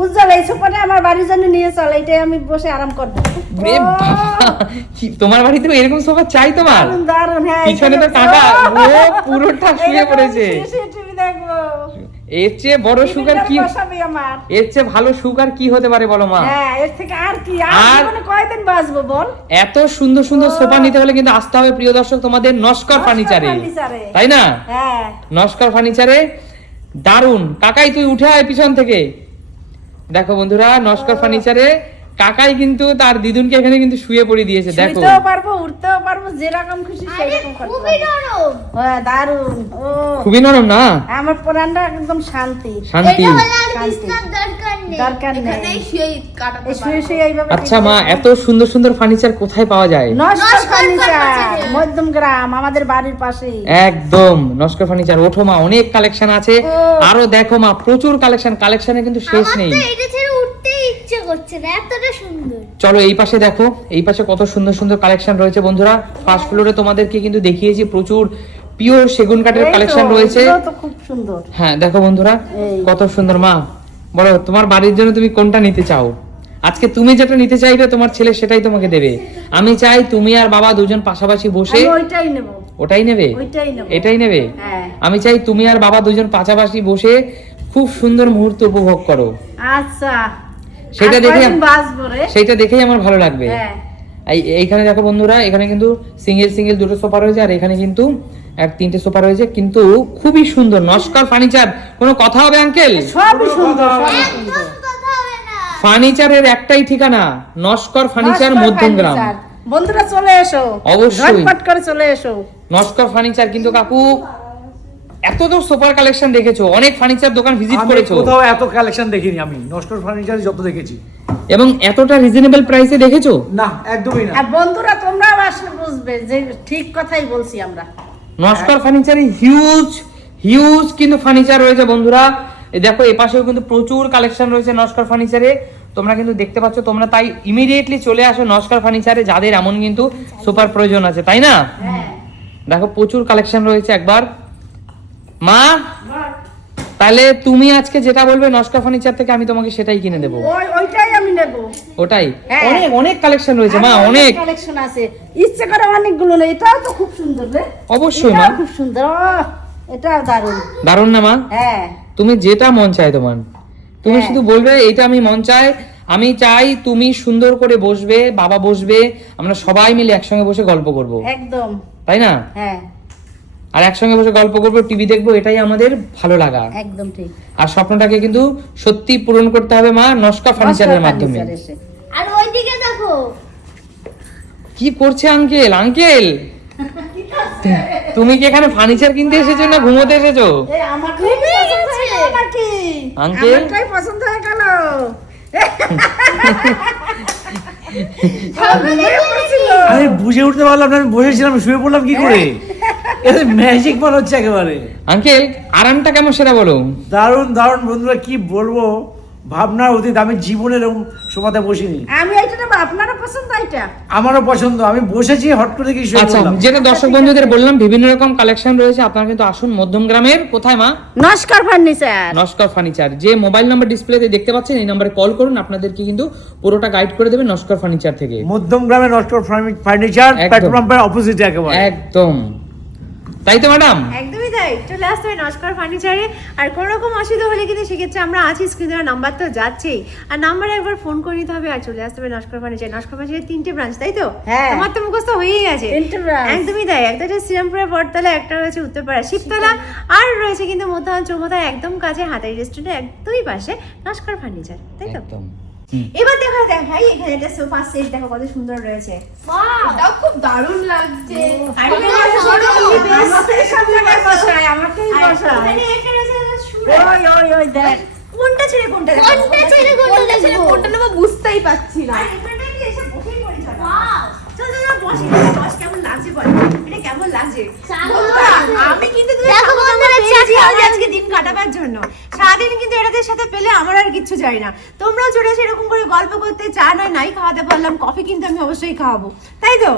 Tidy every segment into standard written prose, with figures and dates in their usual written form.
উজ্জ্বল এই সোফাটা আমার বাড়ির জন্য নিয়ে চল, এইটাই আমি বসে আরাম করবো। রে বাবা, তোমার বাড়িতে এরকম সোফা চাই তোমার? দারুণ দারুণ, হ্যাঁ। পিছনে তো কাকা ও পুরোটা শুয়ে পড়েছে। টিভি দেখবো। এর চেয়ে বড় সুখ আর কি, আমার এর চেয়ে ভালো সুখ আর কি হতে পারে বলো মা? হ্যাঁ, এর থেকে আর কি, আর জীবনে কয়দিন বাঁচবো বল? এত সুন্দর সুন্দর সোফা নিতে হলে কিন্তু আসতে হবে প্রিয় দর্শক তোমাদের নস্কর ফার্নিচারে, তাই না? হ্যাঁ, নস্কর ফার্নিচারে দারুন। কাকাই তুই উঠে আয় পিছন থেকে। দেখো বন্ধুরা, নস্কর ফার্নিচারে কাকাই কিন্তু তার দিদুনকে এখানে কিন্তু শুয়ে পড়ে দিয়েছে। দেখো, শুইতেও পারবো, উঠতেও পারবো, যেরকম খুশি সেরকম করতে খুবই পারবো। নরম। হ্যাঁ, দারুণ। ও খুবই নরম না? আমার প্রাণটা একদম শান্তি। শান্তি। এটা হলে আর বিছনার দরকার নেই। দরকার নেই। এখানেই শুয়ে কাটাতে এই শুয়ে পারবো। শুয়ে এইভাবে আচ্ছা মা, এত সুন্দর সুন্দর ফার্নিচার কোথায় পাওয়া যায়? Naskar furniture, furniture. মধ্যম গ্রাম, আমাদের বাড়ির পাশেই। একদম নস্কর ফার্নিচার। ওঠো মা, অনেক কালেকশন আছে। ও। আরো দেখো মা, প্রচুর কালেকশন, কালেকশনে কিন্তু শেষ আমার নেই। তো এটা ছেড়ে উঠতেই ইচ্ছে করছে না, এতটা সুন্দর। চলো এই পাশে দেখো, এই পাশে কত সুন্দর সুন্দর কালেকশন রয়েছে বন্ধুরা। ফার্স্ট ফ্লোরে তোমাদেরকে কিন্তু দেখিয়েছি প্রচুর পিওর সেগুন কাঠের এই তো, কালেকশন রয়েছে। এগুলো তো খুব সুন্দর। হ্যাঁ দেখো বন্ধুরা, এই। কত সুন্দর। মা বলো, তোমার বাড়ির জন্য তুমি কোনটা নিতে চাও? আজকে তুমি যেটা নিতে চাইবে তোমার ছেলে সেটাই তোমাকে দেবে। আমি চাই তুমি আর বাবা দুজন পাশাপাশি বসে আমি ওইটাই নেব। ওটাই নেবে, ওইটাই নেব। এটাই নেবে। হ্যাঁ। আমি চাই তুমি আর বাবা দুজন পাশাপাশি বসে খুব সুন্দর মুহূর্ত উপভোগ করো। আচ্ছা, সেটা আর দেখে কয়দিন বাঁচবো রে? সেটা দেখেই আমার ভালো লাগবে। হ্যাঁ। এইখানে দেখো বন্ধুরা, এখানে কিন্তু সিঙ্গেল সিঙ্গেল দুটো সোফা রয়েছে, আর এখানে কিন্তু তিনটে সোফা রয়েছে, কিন্তু খুবই সুন্দর নস্কর ফার্নিচার। কোনো কথা হবে আঙ্কেল? সবই সুন্দর, সবই সুন্দর। একদম কথা হবে না। ফার্নিচারের একটাই ঠিকানা, নস্কর ফার্নিচার, নস্কর মধ্যমগ্রাম। ফার্নিচার। বন্ধুরা চলে এসো, অবশ্যই। ঝটপট করে চলে এসো। নস্কর ফার্নিচার। কিন্তু কাকু, এত তো সোফার কালেকশন দেখেছো, অনেক ফার্নিচার দোকান ভিজিট আমি করেছো, কোথাও এত কালেকশন দেখিনি আমি নস্কর ফার্নিচার যত দেখেছি। এবং এতটা রিজনেবল প্রাইসে দেখেছো? না, একদমই না। আর বন্ধুরা তোমরাও আসলে বুঝবে যে ঠিক কথাই বলছি আমরা। নস্কর ফার্নিচারে হিউজ হিউজ কিন্তু ফার্নিচার রয়েছে বন্ধুরা। এই দেখো, এই পাশেও কিন্তু প্রচুর কালেকশন রয়েছে নস্কর ফার্নিচারে, তোমরা কিন্তু দেখতে পাচ্ছ। তোমরা তাই ইমিডিয়েটলি চলে আসো নস্কর ফার্নিচারে, যাদের এমন কিন্তু সুপার প্রয়োজন আছে, তাই না? দেখো প্রচুর কালেকশন রয়েছে। একবার মা, তাহলে তুমি আজকে যেটা বলবে নস্কর ফার্নিচার থেকে, আমি তোমাকে সেটাই কিনে দেবো। ওইটাই আমি নেব। ওটাই। হ্যাঁ। অনেক অনেক কালেকশন রয়েছে মা, আর অনেক। কালেকশন আছে, ইচ্ছে করে অনেকগুলো নেই। এটাও তো খুব সুন্দর রে। অবশ্যই মা, এটাও খুব সুন্দর। এটাও দারুণ। দারুণ না মা? হ্যাঁ, তুমি যেটা মন চায় তোমার, তুমি হ্যাঁ। শুধু বলবে এইটা আমি মন চাই। আমি চাই তুমি সুন্দর করে বসবে, বাবা বসবে, আমরা সবাই মিলে একসঙ্গে বসে গল্প করব, একদম। তাই না? হ্যাঁ, আর একসঙ্গে বসে গল্প করবো, টিভি দেখবো, এটাই আমাদের ভালো লাগা। একদম ঠিক। আর স্বপ্নটাকে কিন্তু সত্যি পূরণ করতে হবে মা, নস্কর ফার্নিচারের মাধ্যমে। ফার্নিচার এসে। আর ওইদিকে দেখো, কি করছে আঙ্কেল? আঙ্কেল, তুমি কি এখানে ফার্নিচার কিনতে এসেছো না ঘুমোতে এসেছো? এই আমারটাই পছন্দ হয়ে গেল নাকি? আঙ্কেল? আমারটাই পছন্দ হয়ে গেল। আমি বুঝে উঠতে পারলাম না, আমি বসেছিলাম, শুয়ে পড়লাম কি করে? এটা ম্যাজিক মনে হচ্ছে একেবারে। আঙ্কেল, আরামটা কেমন সেটা বলো। দারুণ দারুণ বন্ধুরা, কি বলবো, ভাবনার অতীত। আমি জীবনে এরকম সোফাতে বসিনি। আমি এইটা নেবো, আপনারও পছন্দ এইটা? আমারও পছন্দ। আমি বসেছি, হট করে দেখি শুয়ে আচ্ছা, পড়লাম। যেটা দর্শক বন্ধুদের বললাম, বিভিন্ন রকম কালেকশন রয়েছে। আপনারা কিন্তু আসুন মধ্যমগ্রামের কোথায় মা? নস্কর ফার্নিচার। নস্কর ফার্নিচার। যে মোবাইল নাম্বার ডিসপ্লেতে দেখতে পাচ্ছেন, এই নম্বরে কল করুন, আপনাদেরকে কিন্তু পুরোটা গাইড করে দেবে নস্কর ফার্নিচার থেকে। মধ্যম গ্রামে নস্কর ফার্নিচার, একদম। পেট্রোল পাম্পের অপোজিটে একেবারে। একদম তাই তো ম্যাডাম? একদমই তাই, চলে আসতে হবে নস্কর ফার্নিচারে। আর কোনো রকম অসুবিধা হলে কিন্তু সেক্ষেত্রে আমরা আছি, স্ক্রিনে দেওয়া নাম্বার তো যাচ্ছেই, আর নাম্বারে একবার ফোন করে নিতে হবে আর চলে আসতে হবে নস্কর ফার্নিচার। নস্কর ফার্নিচারের 3টে ব্রাঞ্চ, তাই তো? হ্যাঁ। তোমার তো মুখস্থ হয়েই গেছে। 3টে branch। একদমই তাই, একটা হচ্ছে শ্রীরামপুরের বটতলা, একটা রয়েছে উত্তরপাড়া শিবতলা, আর রয়েছে কিন্তু মধ্যমান চৌমাথার একদম কাছে হাতারি রেস্টুরেন্টের একদমই পাশে নস্কর ফার্নিচার, তাই তো? একদম। এবার দেখো দেখাই, এখানে একটা সোফা সেট দেখো কত সুন্দর রয়েছে। এটাও খুব দারুণ লাগছে। আর এখানে আছে ছোট বেশ। আমাকেই সব জায়গায় বসায়, আমাকেই আর বসায়। এখানে একটা রয়েছে সুরেশ। ওই দেখ। কোনটা ছেড়ে কোনটা দেখো? কোনটা ছেড়ে কোনটা দেখবো? কোনটা নেবো বুঝতেই পারছি না। আর এখানটায় কি এসে বসেই পড়েছ? Wow! চল চল চল, বস বস, কেমন লাগছে লাগছে বল, এটা কেমন লাগছে? চালু বন্ধুরা, আছে। আমি কিন্তু তোদের দেখো সাথে বন্ধুরা, পেয়েছি চালু আমার আছে। আজকে দিন কাটাবার জন্য। সারাদিন কিন্তু এটাদের সাথে পেলে আমার আর কিচ্ছু চাই না। তোমরাও চলে এসে এরকম করে গল্প করতে, চা নয় নাই খাওয়াতে পারলাম, কফি কিন্তু আমি অবশ্যই খাওয়াবো, তাই তো?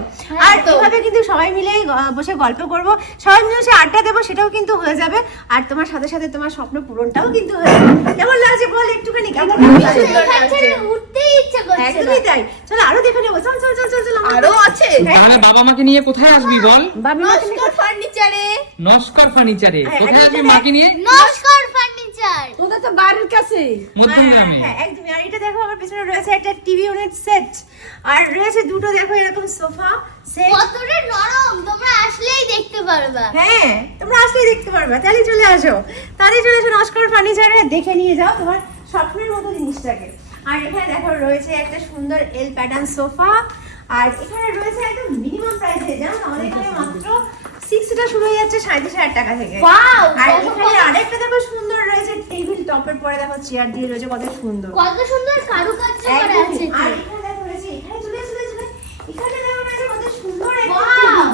আর তো। এভাবে কিন্তু সবাই মিলে বসে গল্প করব, সবাই মিলে বসে আড্ডা দেবো, সেটাও কিন্তু হয়ে যাবে। আর তোমার সাথে সাথে তোমার স্বপ্ন পূরণটাও কিন্তু হয়ে যাবে। কেমন লাগছে বল একটুখানি, কেমন লাগছে? এখান থেকে উঠতেই ইচ্ছে করছে না। একদমই তাই। চলো আরো দেখে নেবো, চল চল চল চল চল। আরো আছে তাহলে বাবা মাকে নিয়ে কোথায় আসবি বল? নস্কর ফার্নিচারে। নস্কর ফার্নিচারে হ্যাঁ, কোথায় আসবি একদম মাকে নিয়ে? নস্কর ফার্নিচার। তোদের তো বাড়ির কাছে মধ্যমগ্রামে। হ্যাঁ একদমই। আর এটা দেখো আমার পিছনে রয়েছে একটা টিভি ইউনিট সেট, আর রয়েছে দুটো দেখো এরকম সোফা সেট। কতটা নরম, তোমরা আসলেই দেখতে পারবা। হ্যাঁ তোমরা আসলেই দেখতে পারবে, তাহলে চলে আসো, তাহলে চলে আসো নস্কর ফার্নিচারে, দেখে নিয়ে যাও তোমার স্বপ্নের মতো জিনিসটাকে। আর এখানে দেখো রয়েছে একটা সুন্দর এল প্যাটার্ন সোফা, আর এখানে রয়েছে একদম মিনিমাম প্রাইসে, জানো আমাদের এখানে মাত্র 6টা শুরু হয়ে যাচ্ছে 3,500 টাকা থেকে। Wow, আর দেখো এখানে কত- আরেকটা দেখো সুন্দর রয়েছে টেবিল টপের পরে দেখো চেয়ার দিয়ে রয়েছে, কত সুন্দর। কত সুন্দর কারুকার্য করা আছে। একদমই। আর এখানে দেখো রয়েছে, এখানে চলে এসো, এখানে দেখো রয়েছে কত সুন্দর একটা Wow! টেবিল।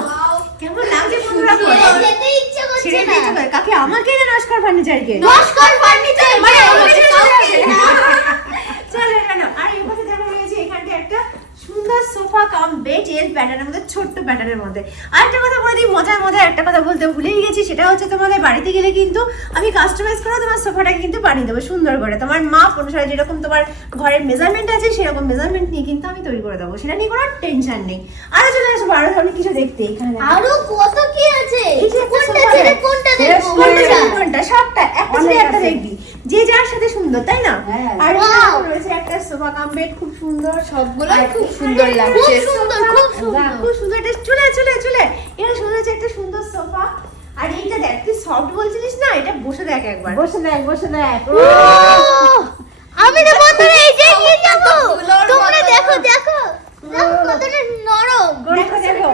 কেমন লাগছে বন্ধুরা বলো? ছেড়ে যেতে ইচ্ছে করছে ছেড়ে না। দিয়েছো কাকে? আমাকে না নস্কর ফার্নিচারকে? নস্কর ফার্নিচার মানে আমাকে আমাকে কাউকে না। চলো কেন? আর এই পাশে দেখো রয়েছে এখানটা একটা সুন্দর সোফা কাম বেড এল প্যাটার্নের মধ্যে, ছোট্ট প্যাটার্নের মধ্যে। আর একটা কথা বলে দিই, মজার মজার একটা কথা বলতে ভুলেই গেছি, সেটা হচ্ছে তোমাদের বাড়িতে গেলে কিন্তু আমি কাস্টমাইজ করে তোমার সোফাটাকে কিন্তু বানিয়ে দেবো সুন্দর করে, তোমার মাপ অনুসারে যেরকম তোমার ঘরের মেজারমেন্ট আছে সেরকম মেজারমেন্ট নিয়ে কিন্তু আমি তৈরি করে দেবো, সেটা নিয়ে কোনো টেনশন নেই। আরো চলে আসবো আরো ধরনের কিছু দেখতে এখানে দেখো। আরো কত কি আছে, এই যে একটা কোনটা সোফা ছেড়ে দেখ। কোনটা শেষ দেখবো করে কোনটা বন্ধুরা? দেখবি কোনটা? সবটা একটা ছেড়ে অনেক একটা আছে। দেখবি, যে যার সাথে সুন্দর, তাই না? হ্যাঁ। আর Wow! এখানে রয়েছে একটা সোফা কাম বেড, খুব সুন্দর, সবগুলোই আর খুব এখানে সুন্দর একটা লাগছে। রয়েছে খুব সুন্দর, সোফা। খুব সুন্দর। খুব সুন্দর একটা চলে চলে চলে এটা সুন্দর হচ্ছে একটা সুন্দর সোফা। আর এইটা দেখ, তুই সফট বলছিলিস না, এটা বসে দেখ একবার। বসে দেখ বসে দেখ ও, আমি তো বন্ধুরা এই যে নিয়ে যাবো, তোমরা দেখো দেখো দেখো কতটা নরম। দেখো দেখো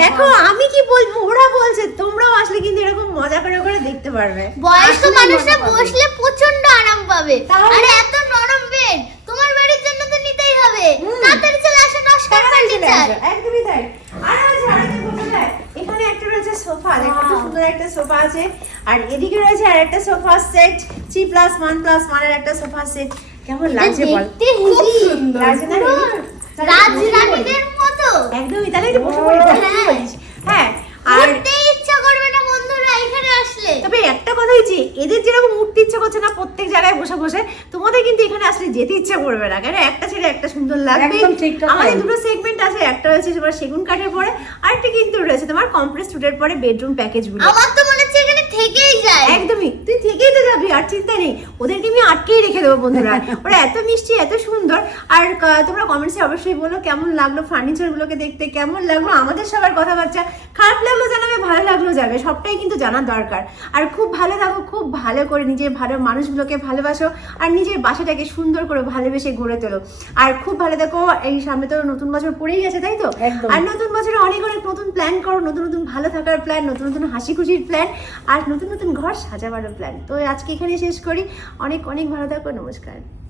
দেখো, আমি কি বলবো, ওরা বলছে, তোমরাও আসলে কিন্তু এরকম মজা করে করে দেখতে পারবে। বয়স্ক আসলেই মানুষরা মজা পাবে। বসলে প্রচন্ড আরাম পাবে। তাহলে- আরে এত নরম বেড তোমার বাড়ির জন্য তো নিতেই হবে। তাড়াতাড়ি চলে আসো নস্কর ফার্নিচার। একদমই তাই। আর আছে আরেকটা কথা দেখ, এখানে একটা রয়েছে সোফা, দেখ কত সুন্দর একটা সোফা আছে। আর এদিকে রয়েছে আরেকটা সোফা সেট, 3+1+1 এর একটা সোফা সেট। কেমন লাগছে বল? দেখতে হেভি, লাগছে না heavy? রাজরানীদের মতো। একদমই, তাহলে একটু বসে পড়ি, তাহলে কি বলিস? হ্যাঁ। আর উঠতেই ইচ্ছা করবে না বন্ধুরা এখানে আসলে। তবে একটা কথাই যে এদের যেরকম উঠতে ইচ্ছা করছে না প্রত্যেক জায়গায় বসে বসে, তোমাদের কিন্তু এখানে আসলে যেতে ইচ্ছা করবে না, কেন একটা ছেড়ে একটা সুন্দর লাগবে। একদম ঠিক কথা। আমাদের দুটো সেগমেন্ট আছে, একটা হচ্ছে তোমার সেগুন কাঠের পরে, আরেকটা কিন্তু রয়েছে তোমার কমপ্রেস উডের পরে বেডরুম প্যাকেজগুলো। আমার তো মনে হচ্ছে এখানে থেকেই যায়। একদমই, তুই থেকেই তো যাবি, আর চিন্তা নেই, ওদেরকে আমি আটকেই রেখে দেবো বন্ধুরা। ওরা এত মিষ্টি এত সুন্দর। আর তোমরা কমেন্টসে অবশ্যই বলো কেমন লাগলো ফার্নিচার গুলোকে দেখতে, কেমন লাগলো আমাদের সবার কথাবার্তা, খারাপ লাগলো জানাবে, ভালো লাগলো যাবে, সবটাই কিন্তু জানার দরকার। আর খুব ভালো থাকো, খুব ভালো করে নিজের ভালো মানুষগুলোকে ভালোবাসো, আর নিজের বাসাটাকে সুন্দর করে ভালোবেসে গড়ে তোলো। আর খুব ভালো থাকো, এই সামনে তো নতুন বছর পড়েই গেছে, তাই তো? একদম। আর নতুন বছরে অনেক অনেক নতুন প্ল্যান করো, নতুন নতুন ভালো থাকার প্ল্যান, নতুন নতুন হাসি খুশির প্ল্যান, আর নতুন নতুন ঘর সাজাবারও প্ল্যান। তো আজকে এখানে শেষ করি, অনেক অনেক ভালো থাকো, নমস্কার।